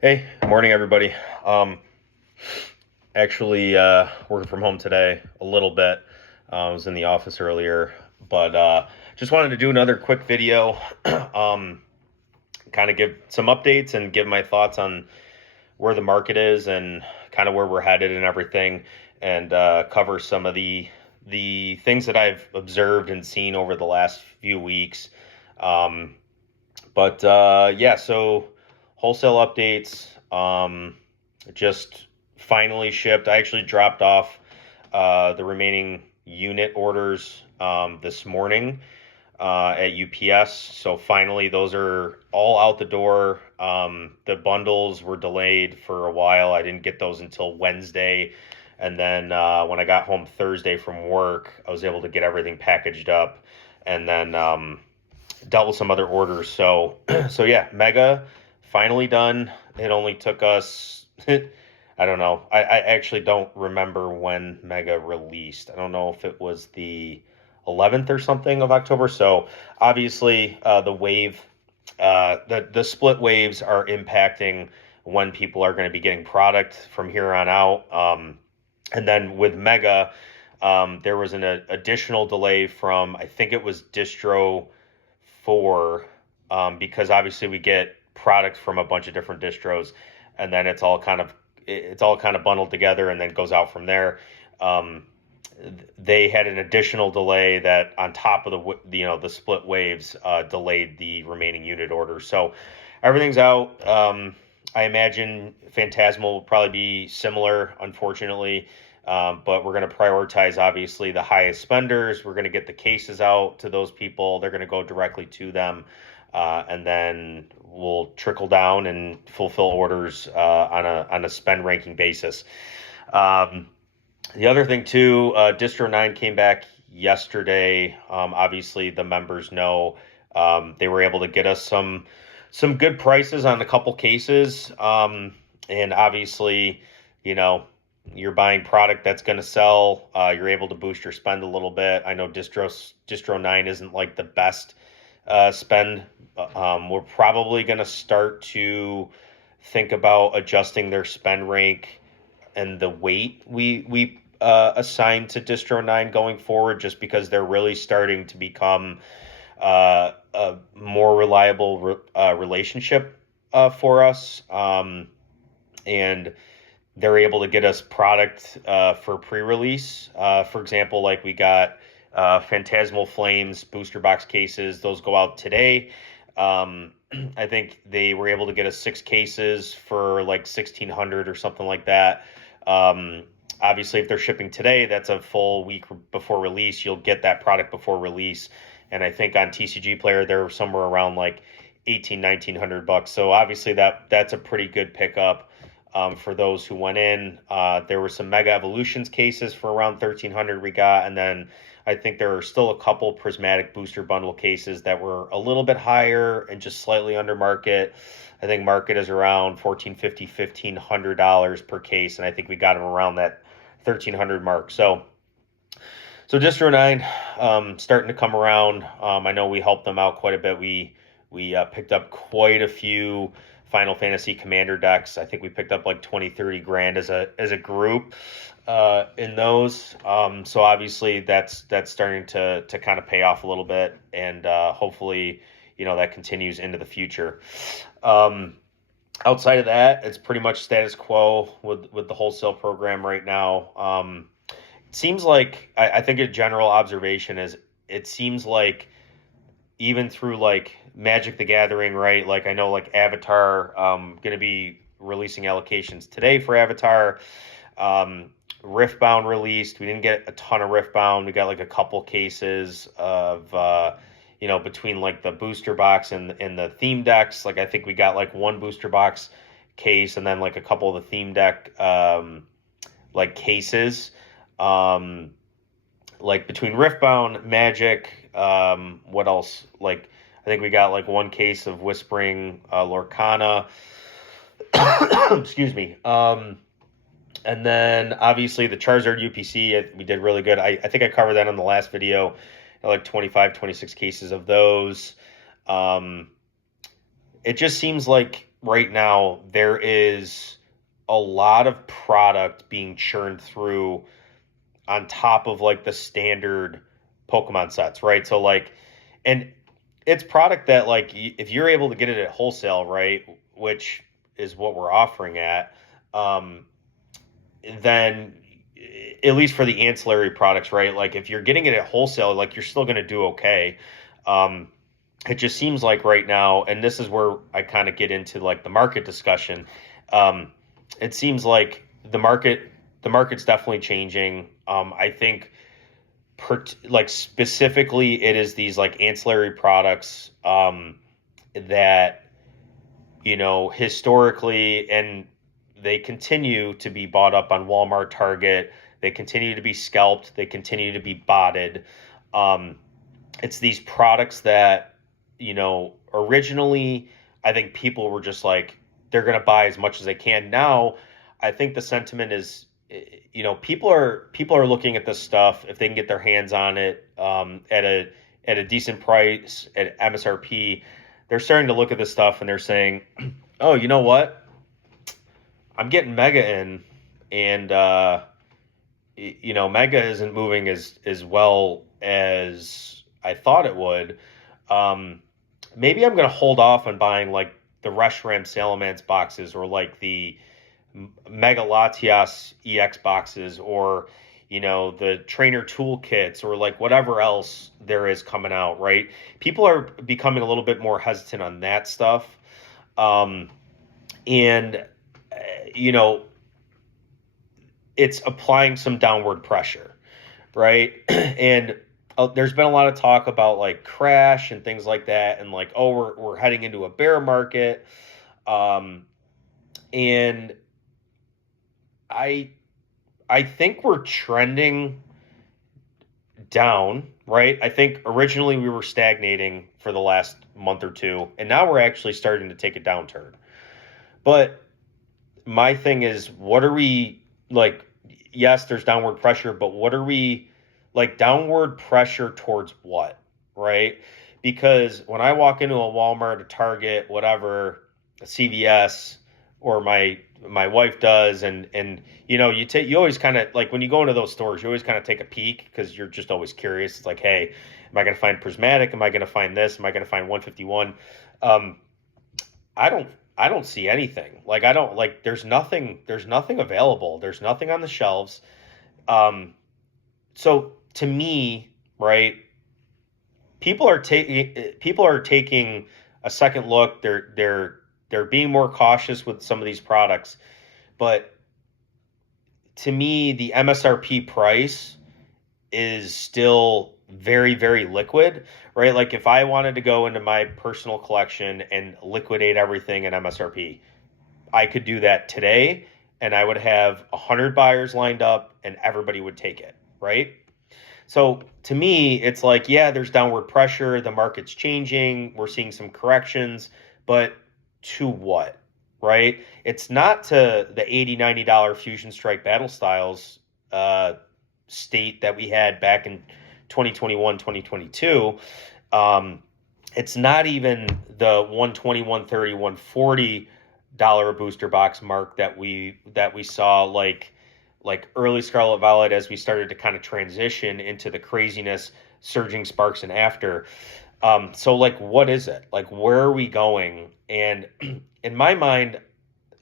Hey, morning everybody. Actually, working from home today a little bit. I was in the office earlier, but just wanted to do another quick video, um, kind of give some updates and give my thoughts on where the market is and kind of where we're headed and everything, and cover some of the things that I've observed and seen over the last few weeks. Um, but yeah, so wholesale updates. Just finally shipped. I actually dropped off the remaining unit orders this morning at UPS. So finally, those are all out the door. The bundles were delayed for a while. I didn't get those until Wednesday. And then when I got home Thursday from work, I was able to get everything packaged up and then dealt with some other orders. So, so yeah, Mega finally done. It only took us, I don't know. I actually don't remember when Mega released. I don't know if it was the 11th or something of October. So obviously, the split waves are impacting when people are going to be getting product from here on out. And then with Mega, there was an additional delay from, I think it was distro 4, because obviously we get product from a bunch of different distros, and then it's all kind of bundled together and then goes out from there. Um, they had an additional delay that on top of the split waves delayed the remaining unit orders. So everything's out. I imagine Phantasmal will probably be similar, unfortunately. But we're going to prioritize obviously the highest spenders. We're going to get the cases out to those people. They're going to go directly to them, and then we'll trickle down and fulfill orders on a spend ranking basis. Um, the other thing too, Distro 9 came back yesterday. Obviously, the members know they were able to get us some good prices on a couple cases, and obviously, you know, you're buying product that's going to sell. You're able to boost your spend a little bit. I know Distro 9 isn't like the best spend. We're probably going to start to think about adjusting their spend rank and the weight we assign to Distro 9 going forward, just because they're really starting to become a more reliable relationship for us. And they're able to get us product for pre-release. For example, like we got Phantasmal Flames booster box cases. Those go out today. I think they were able to get us 6 cases for like 1,600 or something like that. Um, Obviously, if they're shipping today, that's a full week before release. You'll get that product before release. And I think on TCG Player, they're somewhere around like 1,900 bucks. So obviously that's a pretty good pickup for those who went in. There were some Mega Evolutions cases for around 1,300 we got, and then I think there are still a couple Prismatic Booster Bundle cases that were a little bit higher and just slightly under market. I think market is around $1,450, $1,500 per case, and I think we got them around that 1,300 mark. So Distro 9 starting to come around. I know we helped them out quite a bit. We picked up quite a few Final Fantasy Commander decks. I think we picked up like 20, 30 grand as a group in those. So obviously that's starting to kind of pay off a little bit, and hopefully that continues into the future. Um, Outside of that, it's pretty much status quo with the wholesale program right now. It seems like I think a general observation is it seems like even through like Magic the Gathering, right? Like I know like Avatar, going to be releasing allocations today for Avatar. Riftbound released. We didn't get a ton of Riftbound. We got like a couple cases of between like the booster box and the theme decks. Like I think we got like one booster box case and then like a couple of the theme deck like cases. Um, like between Riftbound, Magic, what else? Like I think we got like one case of Whispering Lorcana. Excuse me. And then obviously the Charizard UPC, we did really good. I think I covered that on the last video. Like 25, 26 cases of those. Um, it just seems like right now there is a lot of product being churned through on top of like the standard Pokemon sets, right? So like, and it's product that like if you're able to get it at wholesale, right, which is what we're offering at, um, then at least for the ancillary products, right? Like if you're getting it at wholesale, like you're still going to do okay. Um, it just seems like right now, and this is where I kind of get into like the market discussion. Um, it seems like the market's definitely changing. I think like specifically it is these like ancillary products that historically, and they continue to be bought up on Walmart, Target. They continue to be scalped. They continue to be botted. Um, it's these products that, originally, I think people were just like, they're going to buy as much as they can. Now, I think the sentiment is, people are looking at this stuff if they can get their hands on it at a decent price at MSRP. They're starting to look at this stuff and they're saying, "Oh, you know what? I'm getting Mega in, and Mega isn't moving as well as I thought it would. Um, Maybe I'm going to hold off on buying like the Reshiram Salamence boxes or like the Mega Latias EX boxes or the trainer toolkits or like whatever else there is coming out, right? People are becoming a little bit more hesitant on that stuff. Um, and you know it's applying some downward pressure, right? And there's been a lot of talk about like crash and things like that, and like, oh, we're heading into a bear market. um and i I think we're trending down, right? I think originally we were stagnating for the last month or two, and now we're actually starting to take a downturn. But my thing is, what are we like? Yes, there's downward pressure, but what are we like? Downward pressure towards what, right? Because when I walk into a Walmart, a Target, whatever, a CVS, or my wife does, and you always kind of like when you go into those stores, you always kind of take a peek because you're just always curious. It's like, hey, am I going to find prismatic? Am I going to find this? Am I going to find 151? Um, I don't I don't see anything. Like I don't like there's nothing available. There's nothing on the shelves. Um so to me, right, people are taking a second look. They're being more cautious with some of these products. But to me, the MSRP price is still very, very liquid, right? Like if I wanted to go into my personal collection and liquidate everything at MSRP, I could do that today and I would have 100 buyers lined up and everybody would take it, right? So to me, it's like, yeah, there's downward pressure, the market's changing, we're seeing some corrections, but to what, right? It's not to the $80-$90 Fusion Strike Battle Styles uh, state that we had back in 2021, 2022. Um, it's not even the 120, 130, 140 dollar booster box mark that we saw like early Scarlet Violet as we started to kind of transition into the craziness, surging sparks and after. So like what is it? Like where are we going? And in my mind,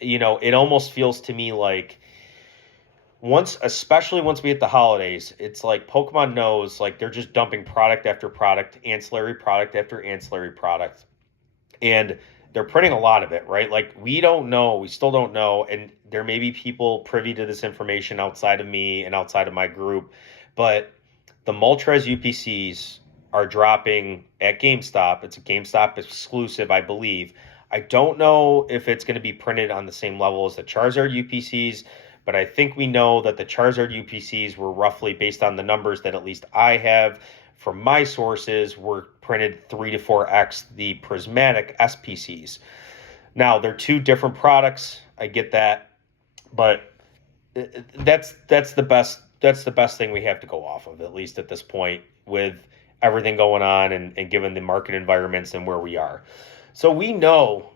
it almost feels to me like especially once we hit the holidays, it's like Pokemon knows like they're just dumping product after product, ancillary product after ancillary product. And they're printing a lot of it, right? Like we still don't know, and there may be people privy to this information outside of me and outside of my group, but the Moltres UPCs are dropping at GameStop. It's a GameStop exclusive, I believe. I don't know if it's going to be printed on the same level as the Charizard UPCs, but I think we know that the Charizard UPCs were roughly, based on the numbers that at least I have from my sources, were printed 3 to 4x the prismatic SPCs. Now, they're two different products. I get that, but that's the best thing we have to go off of, at least at this point, with everything going on and given the market environments and where we are. So we know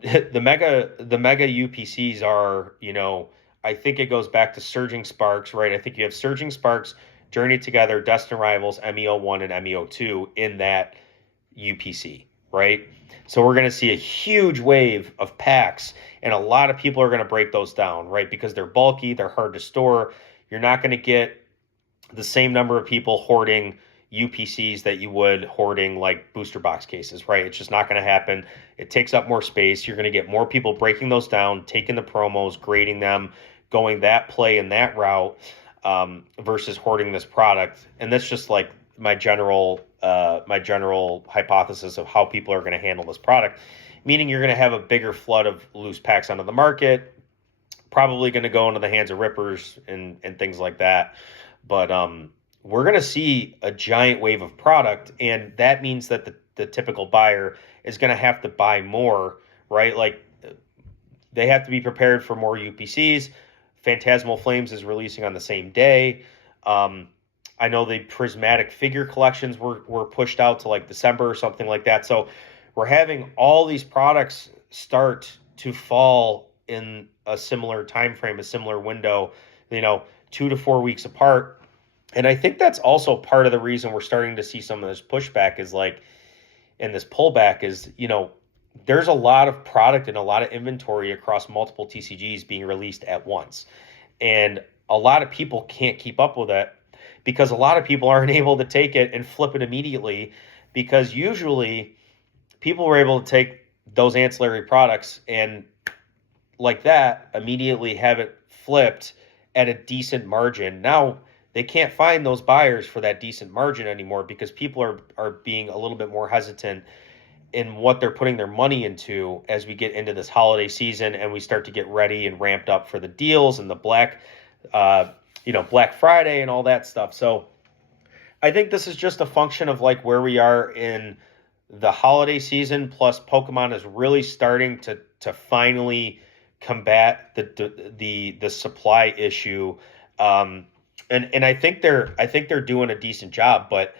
the mega UPCs are, I think it goes back to Surging Sparks, right? I think you have Surging Sparks, Journey Together, Destined Rivals, MEO1 and MEO2 in that UPC, right? So we're going to see a huge wave of packs, and a lot of people are going to break those down, right? Because they're bulky, they're hard to store. You're not going to get the same number of people hoarding UPCs that you would hoarding like booster box cases, right? It's just not going to happen. It takes up more space. You're going to get more people breaking those down, taking the promos, grading them, going that play and that route versus hoarding this product. And that's just like my general hypothesis of how people are going to handle this product. Meaning you're going to have a bigger flood of loose packs onto the market, probably going to go into the hands of rippers and things like that. But we're going to see a giant wave of product, and that means that the typical buyer is going to have to buy more, right? Like they have to be prepared for more UPCs. Phantasmal Flames is releasing on the same day. I know the prismatic figure collections were pushed out to like December or something like that. So we're having all these products start to fall in a similar time frame, a similar window, 2 to 4 weeks apart. And I think that's also part of the reason we're starting to see some of this pushback is like, and this pullback is, there's a lot of product and a lot of inventory across multiple TCGs being released at once. And a lot of people can't keep up with it because a lot of people aren't able to take it and flip it immediately, because usually people were able to take those ancillary products and like that immediately have it flipped at a decent margin. Now they can't find those buyers for that decent margin anymore because people are being a little bit more hesitant in what they're putting their money into as we get into this holiday season and we start to get ready and ramped up for the deals and the Black Friday and all that stuff. So I think this is just a function of like where we are in the holiday season, plus Pokemon is really starting to finally combat the supply issue. And I think they're doing a decent job, but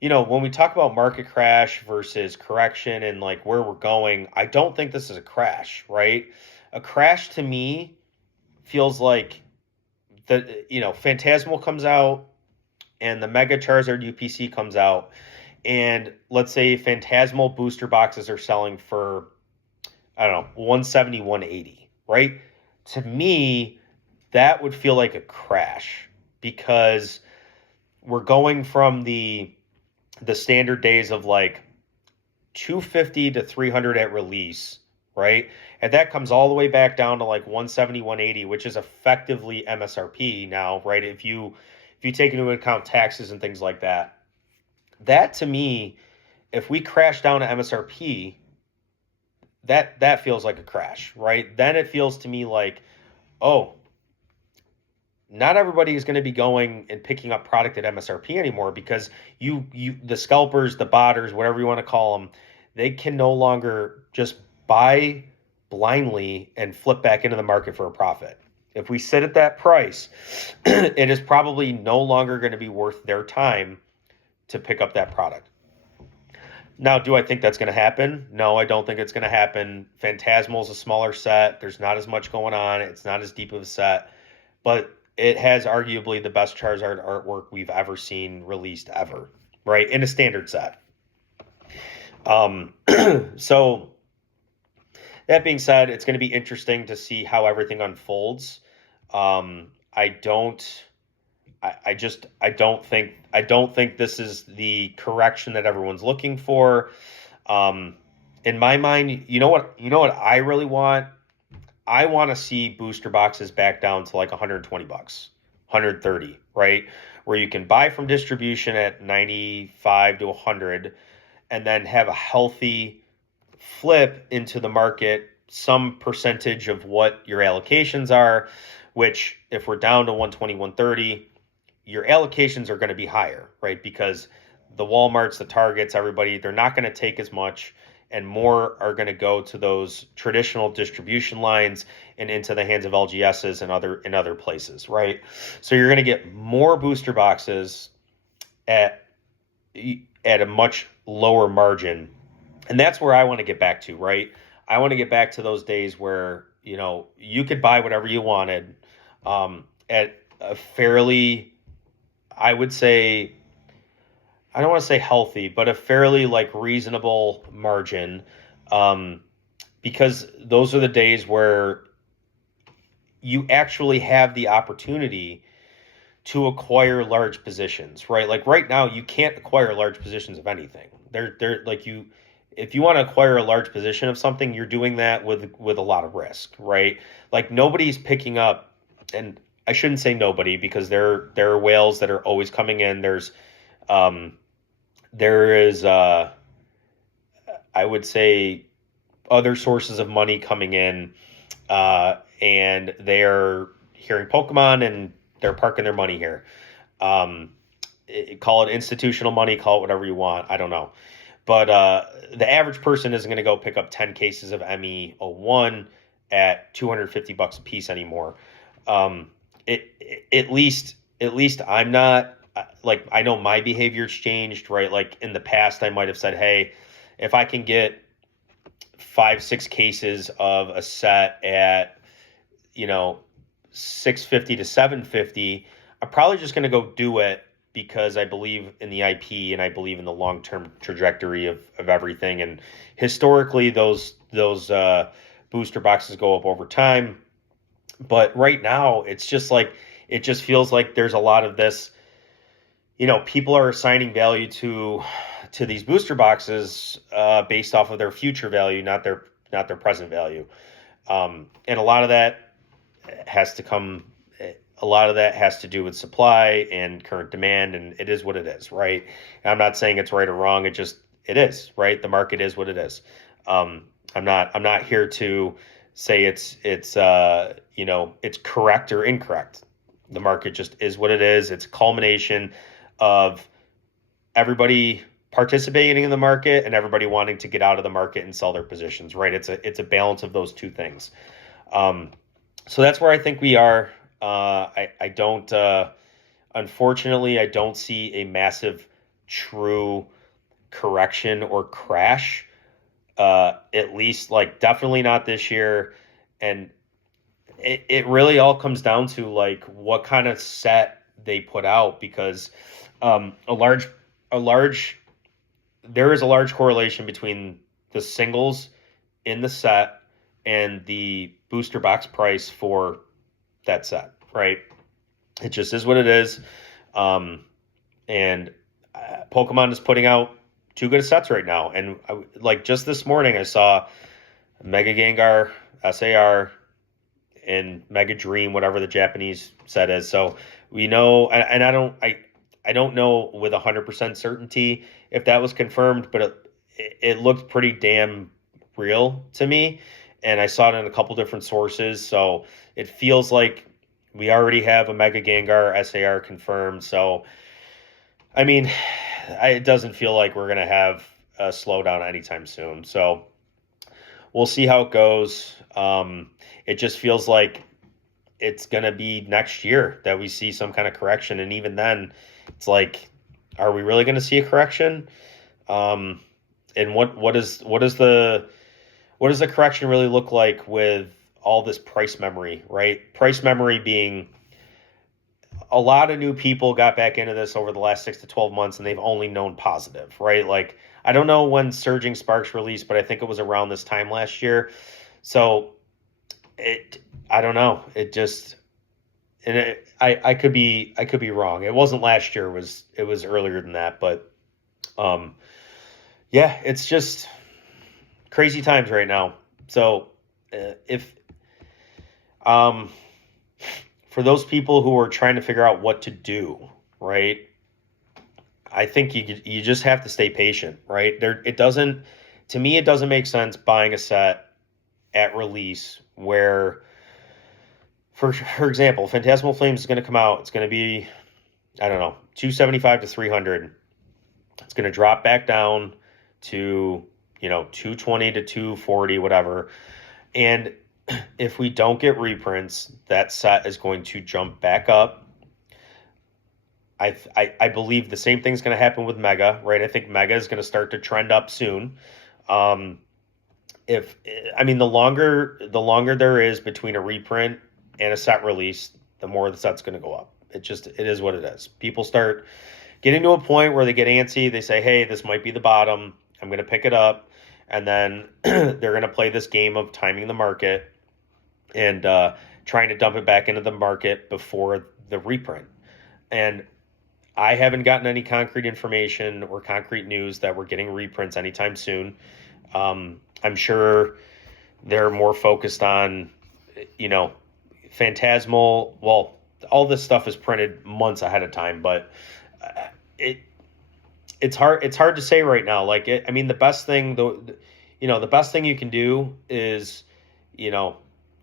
when we talk about market crash versus correction and like where we're going, I don't think this is a crash, right? A crash to me feels like Phantasmal comes out and the Mega Charizard UPC comes out, and let's say Phantasmal booster boxes are selling for, I don't know, 170, 180, right? To me, that would feel like a crash because we're going from the standard days of like 250 to 300 at release, right? And that comes all the way back down to like 170, 180, which is effectively MSRP now, right? If you take into account taxes and things like that. That to me, if we crash down to MSRP, that feels like a crash, right? Then it feels to me like, oh, not everybody is going to be going and picking up product at MSRP anymore because the scalpers, the botters, whatever you want to call them, they can no longer just buy blindly and flip back into the market for a profit. If we sit at that price, it is probably no longer going to be worth their time to pick up that product. Now, do I think that's going to happen? No, I don't think it's going to happen. Phantasmal is a smaller set. There's not as much going on. It's not as deep of a set. But it has arguably the best Charizard artwork we've ever seen released ever, right? In a standard set. So that being said, it's going to be interesting to see how everything unfolds. I don't think this is the correction that everyone's looking for. In my mind, you know what I really want? I want to see booster boxes back down to like 120 bucks, 130, right? Where you can buy from distribution at 95 to 100 and then have a healthy flip into the market, some percentage of what your allocations are, which if we're down to 120, 130, your allocations are going to be higher, right? Because the Walmarts, the Targets, everybody, they're not going to take as much, and more are going to go to those traditional distribution lines and into the hands of LGSs and other places, right? So you're going to get more booster boxes at a much lower margin. And that's where I want to get back to, right? I want to get back to those days where, you could buy whatever you wanted, at a fairly, I would say, I don't want to say healthy, but a fairly like reasonable margin. Um, because those are the days where you actually have the opportunity to acquire large positions, right? Like right now, you can't acquire large positions of anything. They're like if you want to acquire a large position of something, you're doing that with a lot of risk, right? Like nobody's picking up, and I shouldn't say nobody because there are whales that are always coming in. Um, there is I would say other sources of money coming in, and they're hearing Pokemon and they're parking their money here. Um, call it institutional money, call it whatever you want. I don't know. But the average person isn't going to go pick up 10 cases of ME01 at $250 a piece anymore. Um, at least I'm not, like, I know my behavior's changed, right? Like in the past, I might have said, hey, if I can get 5, 6 cases of a set at, you know, 650 to 750, I'm probably just going to go do it because I believe in the IP and I believe in the long-term trajectory of everything. And historically, those booster boxes go up over time. But right now, it's just like it just feels like there's a lot of this. People are assigning value to these booster boxes based off of their future value, not their present value. And a lot of that has to come. A lot of that has to do with supply and current demand, and it is what it is, right? And I'm not saying it's right or wrong. It is, right? The market is what it is. I'm not here to say it's correct or incorrect. The market just is what it is. It's a culmination of everybody participating in the market and everybody wanting to get out of the market and sell their positions, right? It's a balance of those two things. Um, so that's where I think we are. I don't, unfortunately, I don't see a massive true correction or crash. At least, like, definitely not this year. And it really all comes down to like what kind of set they put out because um, a large, a large, there is a large correlation between the singles in the set and the booster box price for that set, right? It just is what it is. Um, and Pokemon is putting out two good sets right now. And like just this morning, I saw Mega Gengar, SAR, and Mega Dream, whatever the Japanese set is. So we know, and I don't know with 100% certainty if that was confirmed, but it looked pretty damn real to me. And I saw it in a couple different sources. So it feels like we already have a Mega Gengar SAR confirmed. So, I mean, it doesn't feel like we're going to have a slowdown anytime soon. So we'll see how it goes. It just feels like it's going to be next year that we see some kind of correction. And even then, it's like, are we really going to see a correction? And what does the correction really look like with all this price memory, right? Price memory being a lot of new people got back into this over the last 6 to 12 months and they've only known positive, right? Like, I don't know when Surging Sparks released, but I think it was around this time last year. So I don't know. I could be wrong. It wasn't last year. It was earlier than that, but um, yeah, it's just crazy times right now. So if um, for those people who are trying to figure out what to do, right? I think you just have to stay patient, right? To me it doesn't make sense buying a set at release where for example, Phantasmal Flames is going to come out. It's going to be, I don't know, 275 to 300. It's going to drop back down to, 220 to 240, whatever. And if we don't get reprints, that set is going to jump back up. I believe the same thing's going to happen with Mega, right? I think Mega is going to start to trend up soon. Um, if I mean the longer there is between a reprint and a set release, the more the set's going to go up. It is what it is. People start getting to a point where they get antsy. They say, "Hey, this might be the bottom. I'm going to pick it up," and then they're going to play this game of timing the market and trying to dump it back into the market before the reprint. And I haven't gotten any concrete information or concrete news that we're getting reprints anytime soon. I'm sure they're more focused on, you know, Phantasmal. Well, all this stuff is printed months ahead of time, but it it's hard. It's hard to say right now. Like, I mean, the best thing, the best thing you can do is, you know,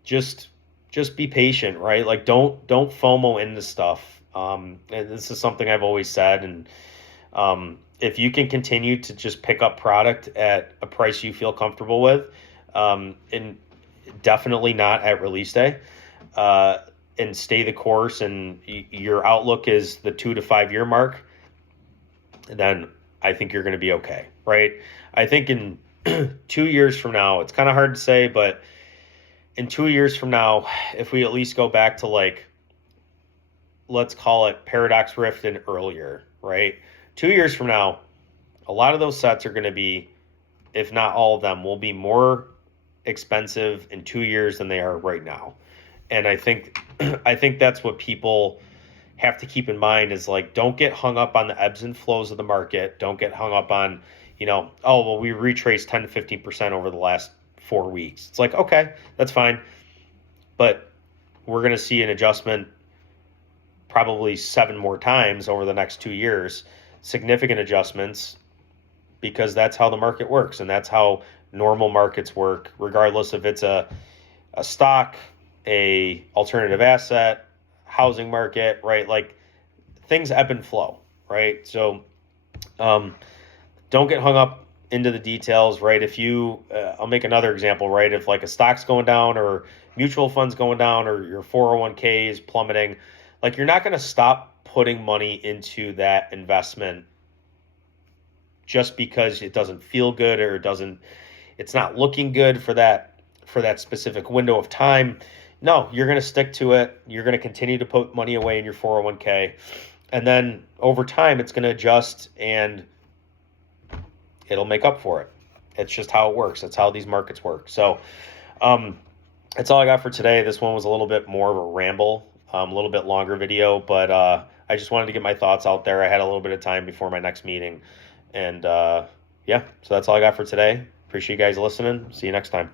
just just be patient, right? Like, don't FOMO into stuff. And this is something I've always said, and if you can continue to just pick up product at a price you feel comfortable with, and definitely not at release day, uh, and stay the course, and your outlook is the 2 to 5 year mark, then I think you're going to be okay, right? I think in 2 years from now, it's kind of hard to say, but in 2 years from now, if we at least go back to, like, let's call it Paradox Rift and earlier, right? 2 years from now, a lot of those sets are going to be, if not all of them, will be more expensive in 2 years than they are right now. And I think I think that's what people have to keep in mind is, like, don't get hung up on the ebbs and flows of the market. Don't get hung up on, oh, well, we retraced 10 to 15% over the last 4 weeks. It's like, okay, that's fine. But we're going to see an adjustment probably 7 more times over the next 2 years, significant adjustments, because that's how the market works, and that's how normal markets work, regardless if it's a stock, a alternative asset, housing market, right? Like, things ebb and flow, right? So don't get hung up into the details, right? If you, I'll make another example, right? If, like, a stock's going down, or mutual funds going down, or your 401k is plummeting, like, you're not going to stop putting money into that investment just because it doesn't feel good, or it's not looking good for that specific window of time. No, you're going to stick to it. You're going to continue to put money away in your 401k. And then over time, it's going to adjust, and it'll make up for it. It's just how it works. That's how these markets work. So that's all I got for today. This one was a little bit more of a ramble, a little bit longer video, but I just wanted to get my thoughts out there. I had a little bit of time before my next meeting. And yeah, so that's all I got for today. Appreciate you guys listening. See you next time.